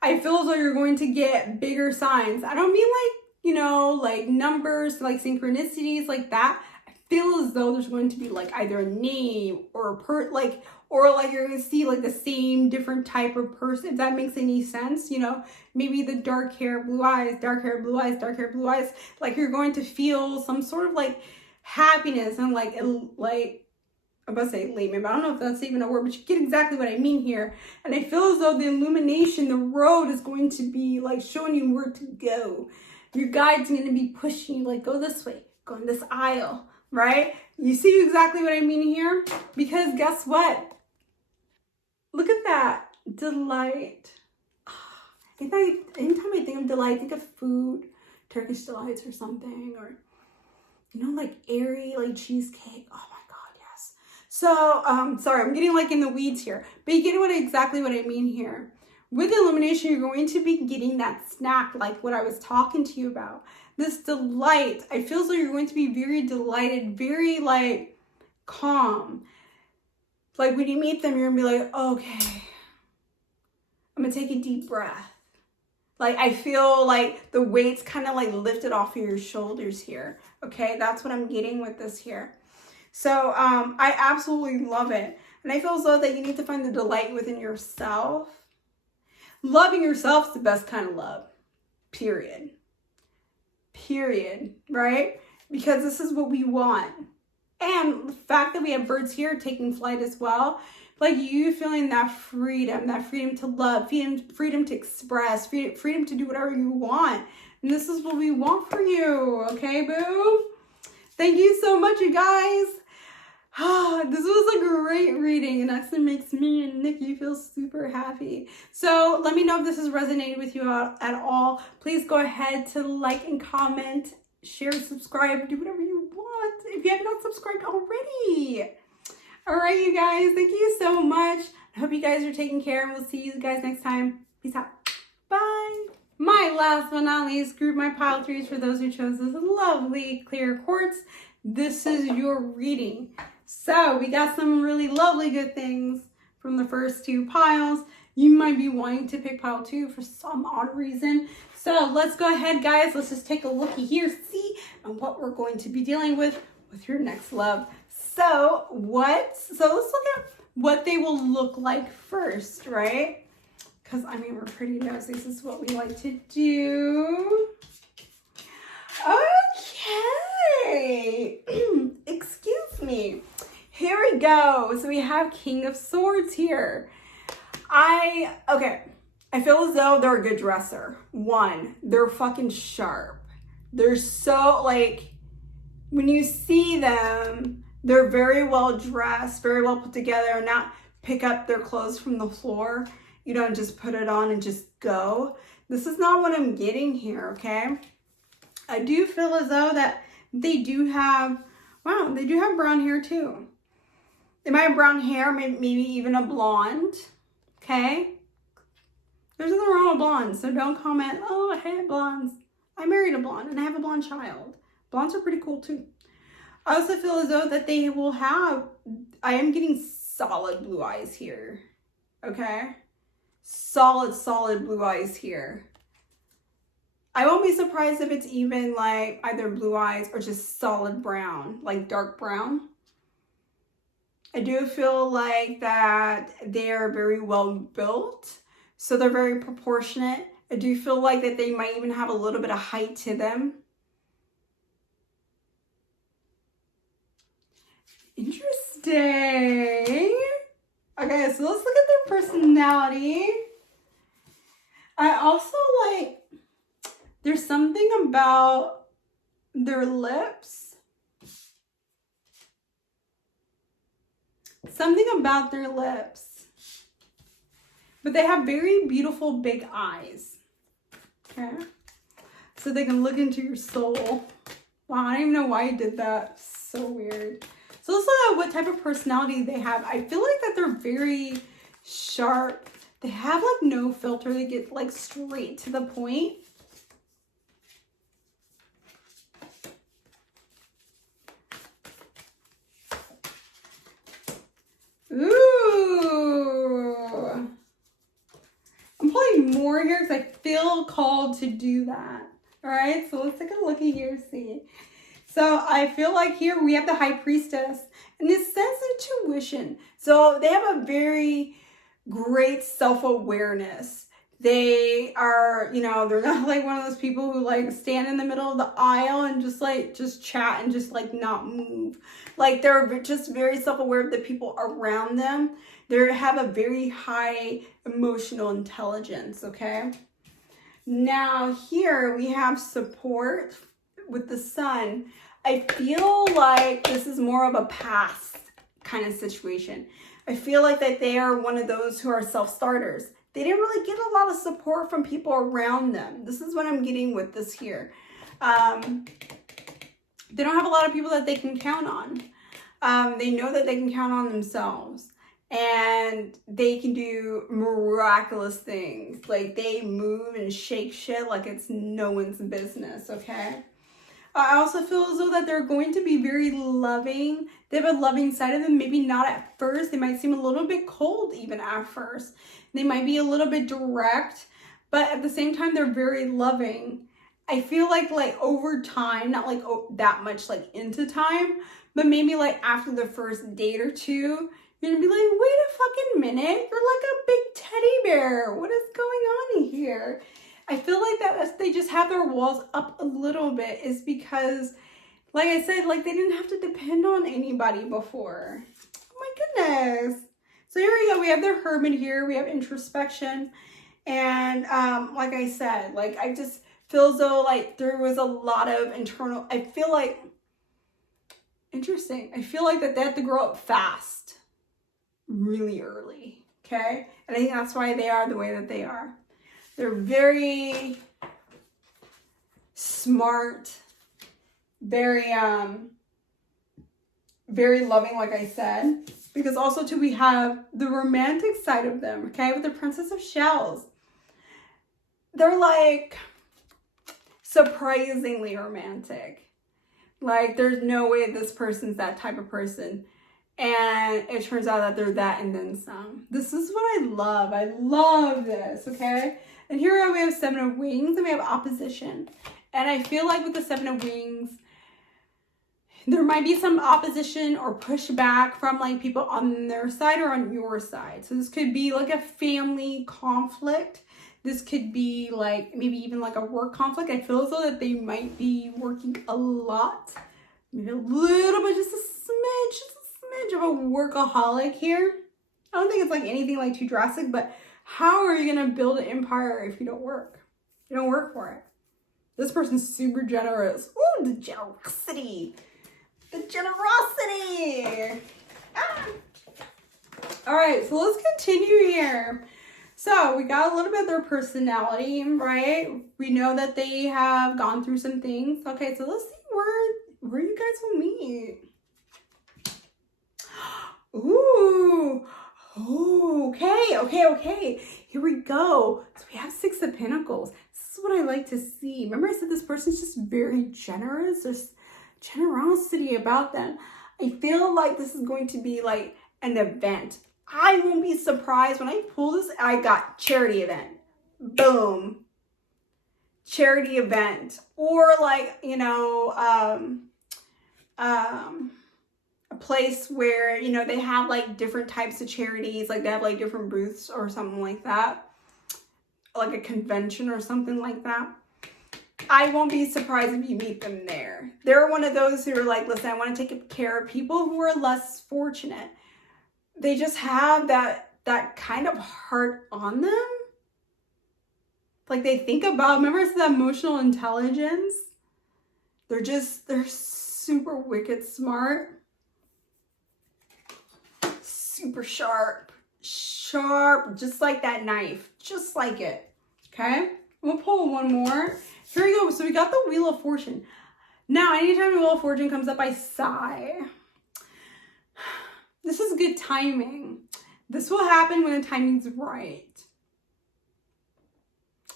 I feel as though you're going to get bigger signs. I don't mean like, you know, like numbers, like synchronicities, like that. I feel as though there's going to be like either a name or a or like you're going to see like the same different type of person, if that makes any sense, you know, maybe the dark hair, blue eyes, dark hair, blue eyes, dark hair, blue eyes, like you're going to feel some sort of like happiness and like I'm about to say enlightenment, but I don't know if that's even a word, but you get exactly what I mean here. And I feel as though the illumination, the road is going to be like showing you where to go. Your guide's going to be pushing you like, go this way, go in this aisle, right? You see exactly what I mean here? Because guess what? Look at that. Delight. Anytime I think of delight, I think of food, Turkish delights or something, or, you know, like airy, like cheesecake. Oh my God, yes. So, sorry, I'm getting like in the weeds here, but you get exactly what I mean here. With illumination, you're going to be getting that snack, like what I was talking to you about. This delight. I feel as though you're going to be very delighted, very like calm. Like when you meet them, you're gonna be like, okay, I'm gonna take a deep breath. Like I feel like the weight's kind of like lifted off of your shoulders here. Okay, that's what I'm getting with this here. So I absolutely love it. And I feel as though that you need to find the delight within yourself. Loving yourself is the best kind of love, period. Period, right? Because this is what we want. And the fact that we have birds here taking flight as well, like you feeling that freedom to love, freedom to express, freedom to do whatever you want. And this is what we want for you, okay, boo? Thank you so much, you guys. This was a great reading and actually makes me and Nikki feel super happy. So let me know if this has resonated with you at all. Please go ahead to like and comment, share, subscribe, do whatever you want if you have not subscribed already. All right, you guys, thank you so much. I hope you guys are taking care and we'll see you guys next time. Peace out. Bye. My last but not least group, my pile threes for those who chose this lovely clear quartz. This is your reading. So we got some really lovely good things from the first 2 piles. You might be wanting to pick pile 2 for some odd reason. So let's go ahead, guys. Let's just take a looky here, see what we're going to be dealing with your next love. So let's look at what they will look like first, right? Because I mean, we're pretty nosy. This is what we like to do. Okay. Excuse me. Here we go. So we have King of Swords here. I feel as though they're a good dresser. One, they're fucking sharp. They're so, like, when you see them, they're very well dressed, very well put together, not pick up their clothes from the floor. You don't just put it on and just go. This is not what I'm getting here, okay? I do feel as though that they do have, wow, they do have brown hair too. They might have brown hair, maybe even a blonde, okay? There's nothing wrong with blondes, so don't comment, oh, I hate blondes. I married a blonde and I have a blonde child. Blondes are pretty cool too. I also feel as though that they will have, I am getting solid blue eyes here, okay? Solid blue eyes here. I won't be surprised if it's even like either blue eyes or just solid brown, like dark brown. I do feel like that they are very well built, so they're very proportionate. I do feel like that they might even have a little bit of height to them. Interesting. Okay, so let's look at their personality. I also like, there's something about their lips. Something about their lips. But they have very beautiful big eyes. Okay? So they can look into your soul. Wow, I don't even know why I did that. So weird. So let's look at what type of personality they have. I feel like that they're very sharp. They have like no filter. They get like straight to the point. Ooh. I'm pulling more here because I feel called to do that. All right, so let's take a look at here, see. So I feel like here we have the High Priestess and this sense of intuition. So they have a very great self-awareness. They are, you know, they're not like one of those people who like stand in the middle of the aisle and just chat and just like not move. Like they're just very self-aware of the people around them. They have a very high emotional intelligence, okay? Now here we have support with the Sun. I feel like this is more of a past kind of situation. I feel like that they are one of those who are self-starters. They didn't really get a lot of support from people around them. This is what I'm getting with this here. They don't have a lot of people that they can count on. They know that they can count on themselves. And they can do miraculous things. Like they move and shake shit like it's no one's business, okay? I also feel as though that they're going to be very loving. They have a loving side of them. Maybe not at first. They might seem a little bit cold even at first. They might be a little bit direct, but at the same time, they're very loving. I feel like over time, not like that much like into time, but maybe like after the first date or two, you're gonna be like, wait a fucking minute. You're like a big teddy bear. What is going on here? I feel like that they just have their walls up a little bit is because, like I said, like they didn't have to depend on anybody before. Oh my goodness. So here we go. We have their Hermit here. We have introspection. And like I said, like I just feel as though like there was a lot of internal, I feel like, interesting. I feel like that they have to grow up fast, really early. Okay. And I think that's why they are the way that they are. They're very smart, very loving, like I said. Because also too, we have the romantic side of them, okay? With the Princess of Shells. They're like surprisingly romantic. Like there's no way this person's that type of person. And it turns out that they're that and then some. This is what I love. I love this, okay? And here we have Seven of Wings and we have opposition. And I feel like with the Seven of Wings, there might be some opposition or pushback from like people on their side or on your side. So this could be like a family conflict. This could be like maybe even like a work conflict. I feel as though that they might be working a lot maybe a little bit, just a smidge of a workaholic here. I don't think it's like anything like too drastic, but how are you going to build an empire if you don't work? You don't work for it. This person's super generous. Ooh, the generosity. The generosity. Ah. All right, so let's continue here. So we got a little bit of their personality, right? We know that they have gone through some things. Okay, so let's see where you guys will meet. Ooh. Oh, okay. Here we go. So we have 6 of Pentacles. This is what I like to see. Remember I said this person's just very generous. There's generosity about them. I feel like this is going to be like an event. I won't be surprised when I pull this. I got charity event. Boom. Charity event. Or like, you know, a place where, you know, they have like different types of charities, like they have like different booths or something like that, like a convention or something like that. I won't be surprised if you meet them there. They're one of those who are like, listen, I want to take care of people who are less fortunate. They just have that kind of heart on them. Like they think about, remember it's the emotional intelligence? They're super wicked smart. Super sharp, just like that knife, just like it. Okay, we'll pull one more. Here we go. So we got the Wheel of Fortune. Now, anytime the Wheel of Fortune comes up, I sigh. This is good timing. This will happen when the timing's right.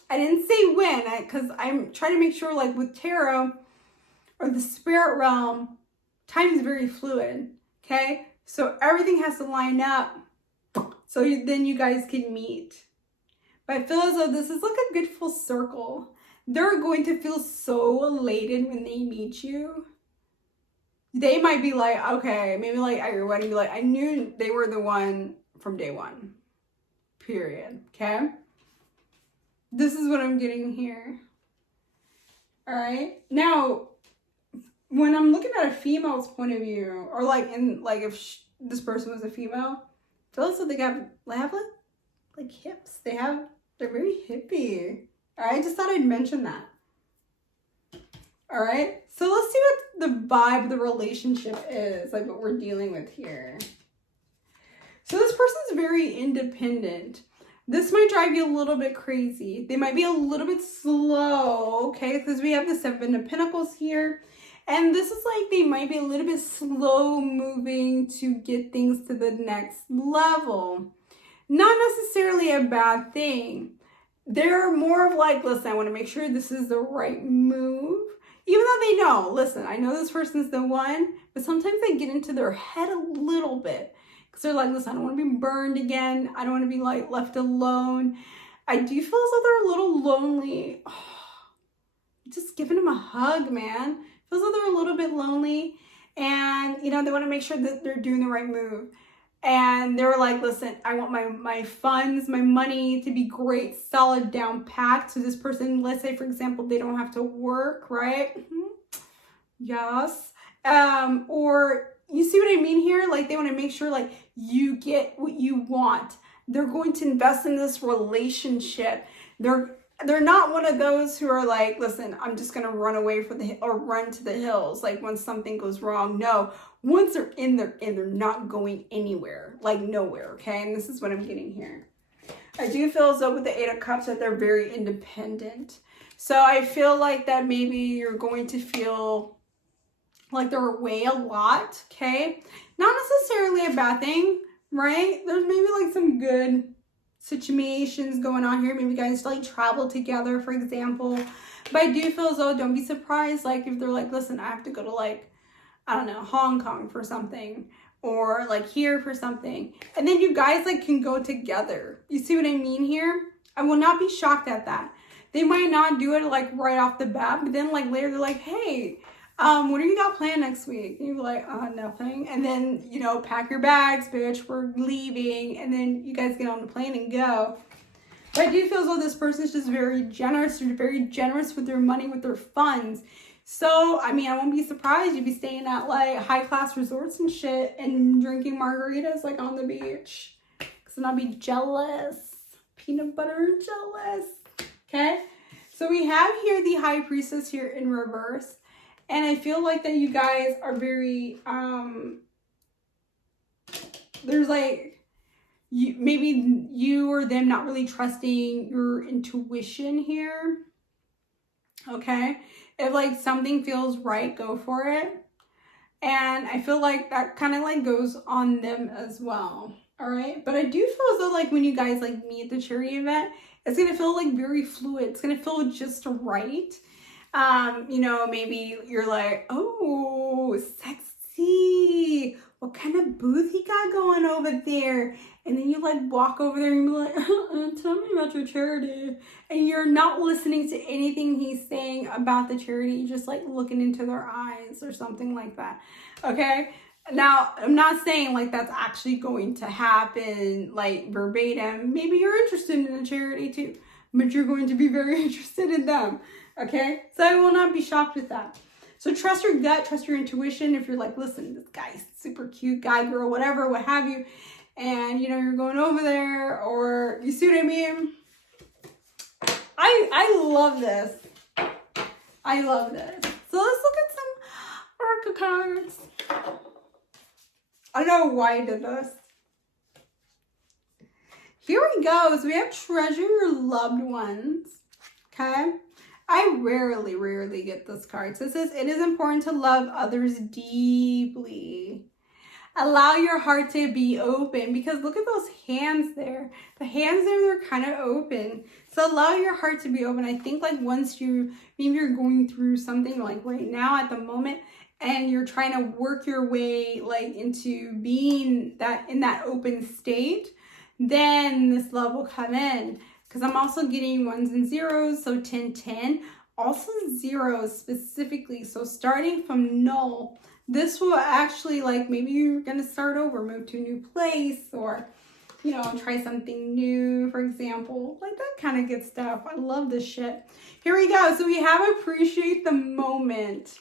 I didn't say when, because I'm trying to make sure, like with tarot or the spirit realm, time is very fluid. Okay. So everything has to line up so then you guys can meet. But I feel as though this is like a good full circle. They're going to feel so elated when they meet you. They might be like, okay, maybe like at your wedding, be like, I knew they were the one from day one. Period. Okay? This is what I'm getting here. All right? Now, when I'm looking at a female's point of view, or like in like if this person was a female, I feel as though they have like hips. They're very hippie. All right, just thought I'd mention that. All right, so let's see what the vibe of the relationship is, like what we're dealing with here. So this person's very independent. This might drive you a little bit crazy. They might be a little bit slow, okay? Because we have the 7 of Pentacles here. And this is like they might be a little bit slow moving to get things to the next level. Not necessarily a bad thing. They're more of like, listen, I want to make sure this is the right move. Even though they know, listen, I know this person's the one, but sometimes they get into their head a little bit. Because they're like, listen, I don't want to be burned again. I don't want to be like left alone. I do feel as though they're a little lonely. Oh, just giving them a hug, man. Feels like they're a little bit lonely, and you know they want to make sure that they're doing the right move. And they're like, listen, I want my funds, my money to be great, solid, down packed. So this person, let's say for example, they don't have to work, right? Yes. Or you see what I mean here? Like they want to make sure like you get what you want. They're going to invest in this relationship. They're not one of those who are like, listen, I'm just going to run away or run to the hills. Like when something goes wrong. No, once they're in, they're not going anywhere, like nowhere. Okay. And this is what I'm getting here. I do feel as though with the 8 of Cups that they're very independent. So I feel like that maybe you're going to feel like they're away a lot. Okay. Not necessarily a bad thing, right? There's maybe like some good situations going on here. Maybe you guys like travel together, for example. But I do feel as though don't be surprised like if they're like, listen, I have to go to like, I don't know, Hong Kong for something, or like here for something, and then you guys like can go together. You see what I mean here? I will not be shocked at that. They might not do it like right off the bat, but then like later they're like, hey, what do you got planned next week? And you're like, nothing. And then, you know, pack your bags, bitch, we're leaving. And then you guys get on the plane and go. But I do feel as though this person is just very generous. They're very generous with their money, with their funds. So, I mean, I won't be surprised you'd be staying at like high class resorts and shit and drinking margaritas like on the beach. Cause then I'll be jealous. Peanut butter jealous. Okay. So we have here the High Priestess here in reverse. And I feel like that you guys are very, there's like, maybe you or them not really trusting your intuition here. Okay. If like something feels right, go for it. And I feel like that kind of like goes on them as well. All right. But I do feel as though like when you guys like meet at the charity event, it's going to feel like very fluid. It's going to feel just right. You know, maybe you're like, oh, sexy. What kind of booth he got going over there? And then you like walk over there and be like, tell me about your charity. And you're not listening to anything he's saying about the charity. You're just like looking into their eyes or something like that. Okay. Now, I'm not saying like that's actually going to happen like verbatim. Maybe you're interested in a charity too, but you're going to be very interested in them. Okay. So I will not be shocked with that. So trust your gut, trust your intuition. If you're like, listen, this guy's super cute, guy, girl, whatever, what have you. And, you know, you're going over there or you see what I mean? I love this. I love this. So let's look at some oracle cards. I don't know why I did this. Here we go. So we have treasure your loved ones. Okay. I rarely get this card. So it says, it is important to love others deeply. Allow your heart to be open, because look at those hands there. The hands there are kind of open. So allow your heart to be open. I think like once maybe you're going through something like right now at the moment and you're trying to work your way like into being in that open state, then this love will come in. Because I'm also getting ones and zeros, so 10, 10. Also zeros specifically, so starting from null. This will actually, like, maybe you're going to start over, move to a new place, or, you know, try something new, for example. Like, that kind of good stuff. I love this shit. Here we go. So we have appreciate the moment.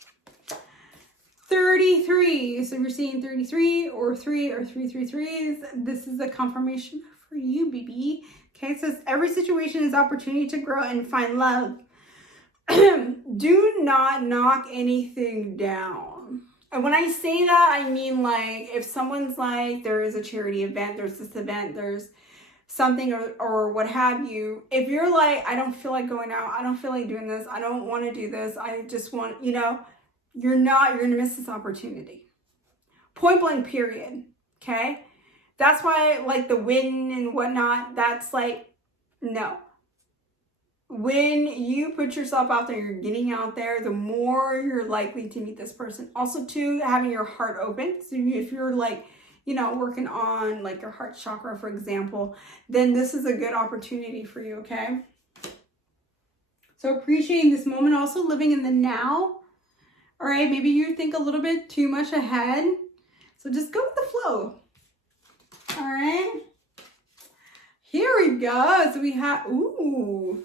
33. So if you're seeing 33 or 3 or 333s, this is a confirmation for you, baby. Okay, it says every situation is opportunity to grow and find love. Do not knock anything down. And when I say that, I mean like if someone's like, there is a charity event, there's this event, there's something or what have you. If you're like, I don't feel like going out, I don't feel like doing this, I don't want to do this, I just want, you know, you're going to miss this opportunity. Point blank, period. Okay? That's why, like, the win and whatnot, that's like, no. When you put yourself out there, you're getting out there, the more you're likely to meet this person. Also, too, having your heart open. So if you're, like, you know, working on, like, your heart chakra, for example, then this is a good opportunity for you, okay? So appreciating this moment, also living in the now. All right, maybe you think a little bit too much ahead. So just go with the flow. All right, here we go. So we have, ooh,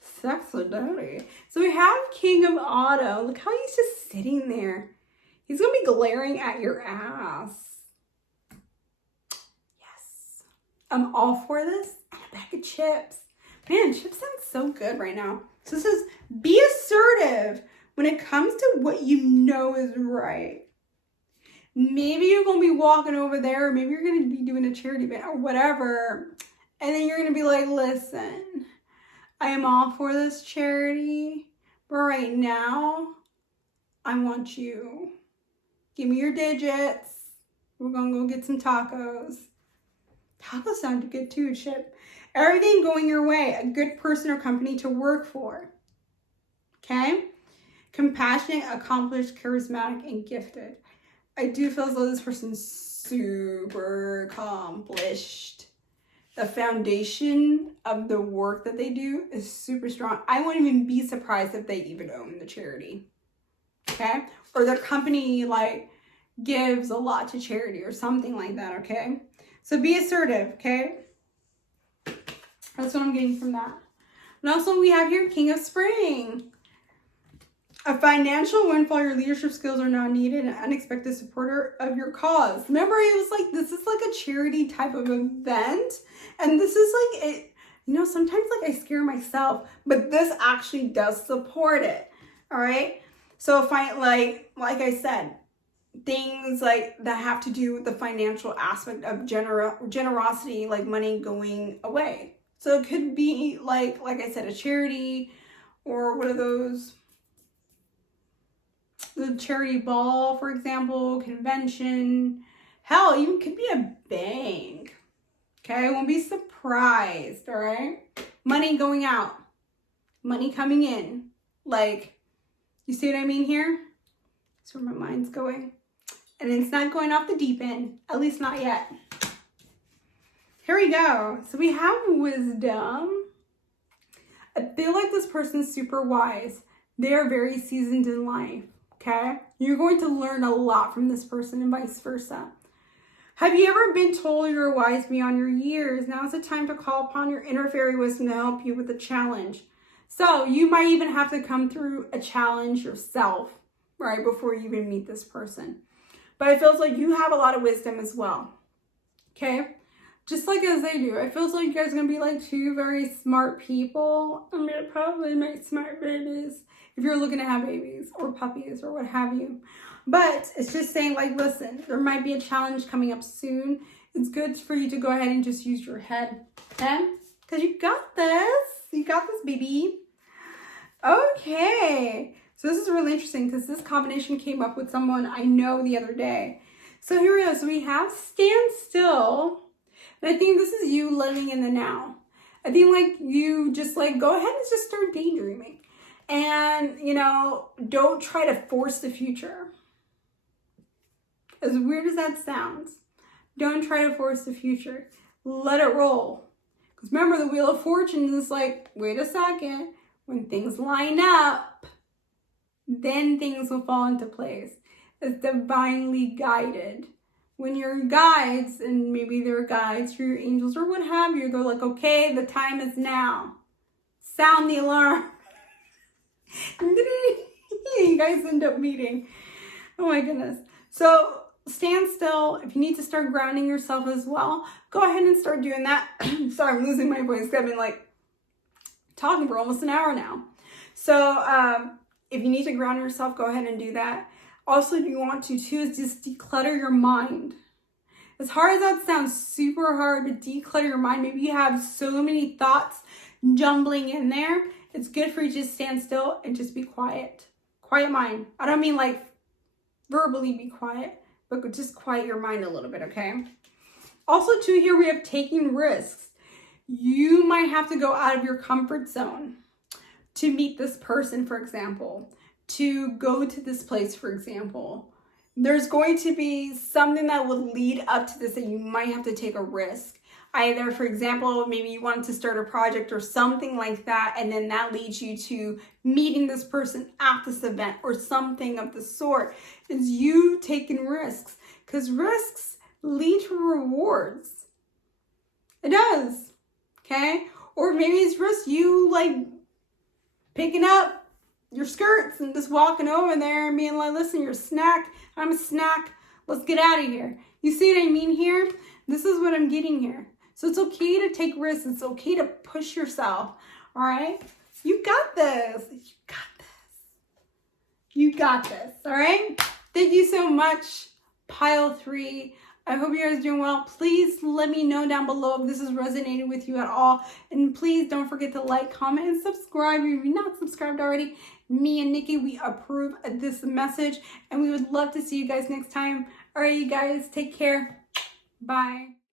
sexy dirty. So we have King of Auto. Look how he's just sitting there. He's going to be glaring at your ass. Yes. I'm all for this. And a bag of chips. Man, chips sound so good right now. So it says, be assertive when it comes to what you know is right. Maybe you're going to be walking over there, or maybe you're going to be doing a charity event or whatever. And then you're going to be like, listen, I am all for this charity, but right now, I want you. Give me your digits. We're going to go get some tacos. Tacos sound good too, Chip. Everything going your way. A good person or company to work for. Okay? Compassionate, accomplished, charismatic, and gifted. I do feel as though this person's super accomplished. The foundation of the work that they do is super strong. I wouldn't even be surprised if they even own the charity. Okay? Or their company like gives a lot to charity or something like that, okay? So be assertive, okay? That's what I'm getting from that. And also we have here King of Spring. A financial windfall, your leadership skills are now needed, an unexpected supporter of your cause. Remember, it was like, this is like a charity type of event. And this is like, sometimes like I scare myself, but this actually does support it. All right. So if I, like I said, things like that have to do with the financial aspect of generosity, like money going away. So it could be like I said, a charity, or what are those? The charity ball, for example, convention. Hell, even could be a bank. Okay, won't be surprised, all right? Money going out, money coming in. Like, you see what I mean here? That's where my mind's going. And it's not going off the deep end, at least not yet. Here we go. So we have wisdom. I feel like this person's super wise. They are very seasoned in life, okay? You're going to learn a lot from this person and vice versa. Have you ever been told you're wise beyond your years? Now is the time to call upon your inner fairy wisdom to help you with the challenge. So you might even have to come through a challenge yourself, right, before you even meet this person. But it feels like you have a lot of wisdom as well, okay? Just like as they do. It feels like you guys are going to be like two very smart people. I mean, it probably make smart babies if you're looking to have babies or puppies or what have you. But it's just saying, like, listen, there might be a challenge coming up soon. It's good for you to go ahead and just use your head, okay? Because you got this. You got this, baby. Okay. So this is really interesting because this combination came up with someone I know the other day. So here we go. So we have stand still. And I think this is you living in the now. I think like you just like go ahead and just start daydreaming. And, don't try to force the future. As weird as that sounds, don't try to force the future. Let it roll. Because remember, the Wheel of Fortune is like, wait a second. When things line up, then things will fall into place. It's divinely guided. When your guides, and maybe they're guides for your angels or what have you, they're like, okay, the time is now. Sound the alarm. You guys end up meeting. Oh my goodness. So stand still. If you need to start grounding yourself as well, go ahead and start doing that. Sorry, I'm losing my voice. I've been like talking for almost an hour now. So if you need to ground yourself, go ahead and do that. Also, if you want to too, is just declutter your mind. As hard as that sounds, super hard to declutter your mind. Maybe you have so many thoughts jumbling in there. It's good for you to just stand still and just be quiet. Quiet mind. I don't mean like verbally be quiet, but just quiet your mind a little bit, okay? Also, too, here we have taking risks. You might have to go out of your comfort zone to meet this person, for example, to go to this place, for example. There's going to be something that will lead up to this that you might have to take a risk. Either, for example, maybe you wanted to start a project or something like that, and then that leads you to meeting this person at this event or something of the sort. Is you taking risks, because risks lead to rewards. It does, okay? Or maybe it's just you like picking up your skirts and just walking over there and being like, listen, you're a snack, I'm a snack, let's get out of here. You see what I mean here? This is what I'm getting here. So it's okay to take risks. It's okay to push yourself. All right? You got this. You got this. You got this. All right? Thank you so much, Pile 3. I hope you guys are doing well. Please let me know down below if this has resonated with you at all. And please don't forget to like, comment, and subscribe if you're not subscribed already. Me and Nikki, we approve of this message. And we would love to see you guys next time. All right, you guys. Take care. Bye.